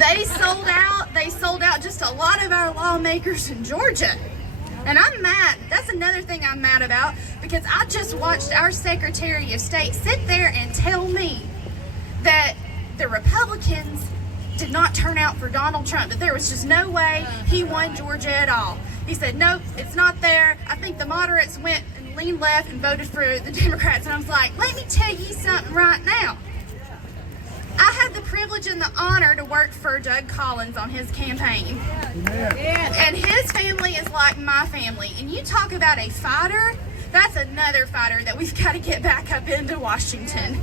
They sold out. They sold out just a lot of our lawmakers in Georgia. And I'm mad. That's another thing I'm mad about, because I just watched our Secretary of State sit there and tell me that the Republicans did not turn out for Donald Trump, that there was just no way he won Georgia at all. He said, nope, it's not there. I think the moderates went and leaned left and voted for the Democrats. And I was like, let me tell you something right now. I had the privilege and the honor to work for Doug Collins on his campaign. And his family is like my family. And you talk about a fighter, that's another fighter that we've got to get back up into Washington,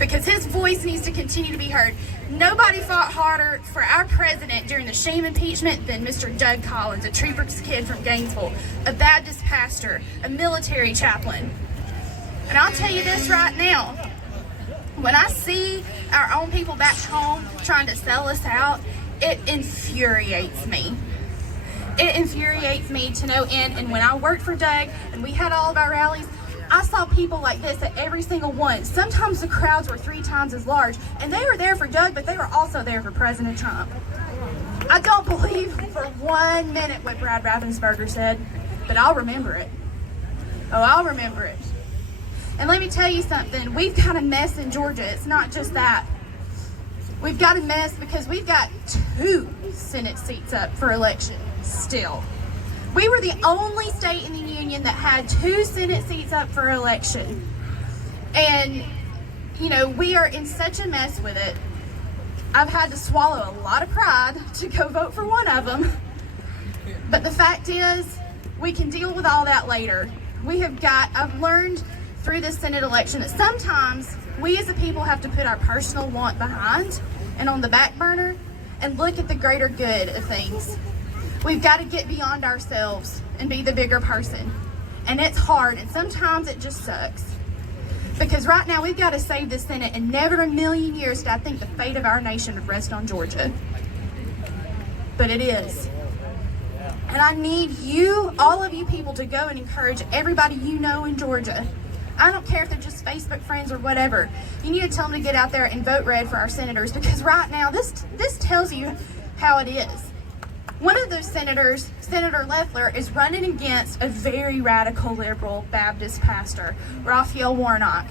because his voice needs to continue to be heard. Nobody fought harder for our president during the shame impeachment than Mr. Doug Collins, a trooper's kid from Gainesville, a Baptist pastor, a military chaplain. And I'll tell you this right now, when I see our own people back home trying to sell us out, it infuriates me. It infuriates me to no end. And when I worked for Doug and we had all of our rallies, I saw people like this at every single one. Sometimes the crowds were 3 times as large, and they were there for Doug, but they were also there for President Trump. I don't believe for 1 minute what Brad Raffensburger said, but I'll remember it. Oh, I'll remember it. And let me tell you something, we've got a mess in Georgia. It's not just that. We've got a mess because we've got 2 Senate seats up for election still. We were the only state in the union that had 2 Senate seats up for election. And, you know, we are in such a mess with it. I've had to swallow a lot of pride to go vote for one of them. But the fact is, we can deal with all that later. I've learned through this Senate election that sometimes we as a people have to put our personal want behind and on the back burner and look at the greater good of things. We've got to get beyond ourselves and be the bigger person. And it's hard, and sometimes it just sucks. Because right now we've got to save the Senate, and never in a million years did I think the fate of our nation would rest on Georgia. But it is. And I need you, all of you people, to go and encourage everybody you know in Georgia. I don't care if they're just Facebook friends or whatever. You need to tell them to get out there and vote red for our senators, because right now this tells you how it is. One of those senators, Senator Loeffler, is running against a very radical liberal Baptist pastor, Raphael Warnock.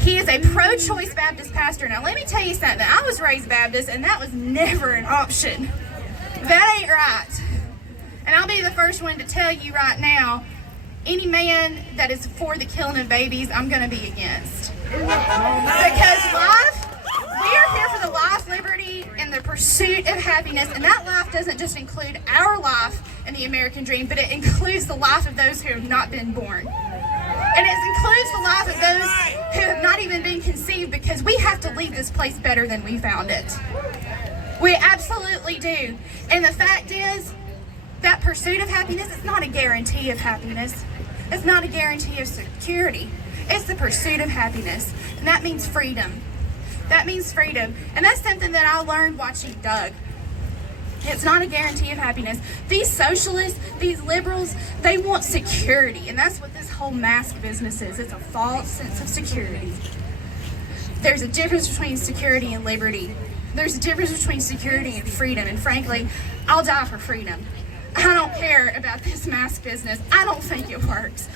He is a pro-choice Baptist pastor. Now let me tell you something, I was raised Baptist and that was never an option. That ain't right. And I'll be the first one to tell you right now, any man that is for the killing of babies, I'm going to be against. Because we are here for the life, liberty, and the pursuit of happiness. And that life doesn't just include our life and the American dream, but it includes the life of those who have not been born. And it includes the life of those who have not even been conceived, because we have to leave this place better than we found it. We absolutely do. And the fact is, that pursuit of happiness is not a guarantee of happiness. It's not a guarantee of security. It's the pursuit of happiness. And that means freedom. That means freedom. And that's something that I learned watching Doug. It's not a guarantee of happiness. These socialists, these liberals, they want security. And that's what this whole mask business is. It's a false sense of security. There's a difference between security and liberty. There's a difference between security and freedom. And frankly, I'll die for freedom. I don't care about this mask business. I don't think it works.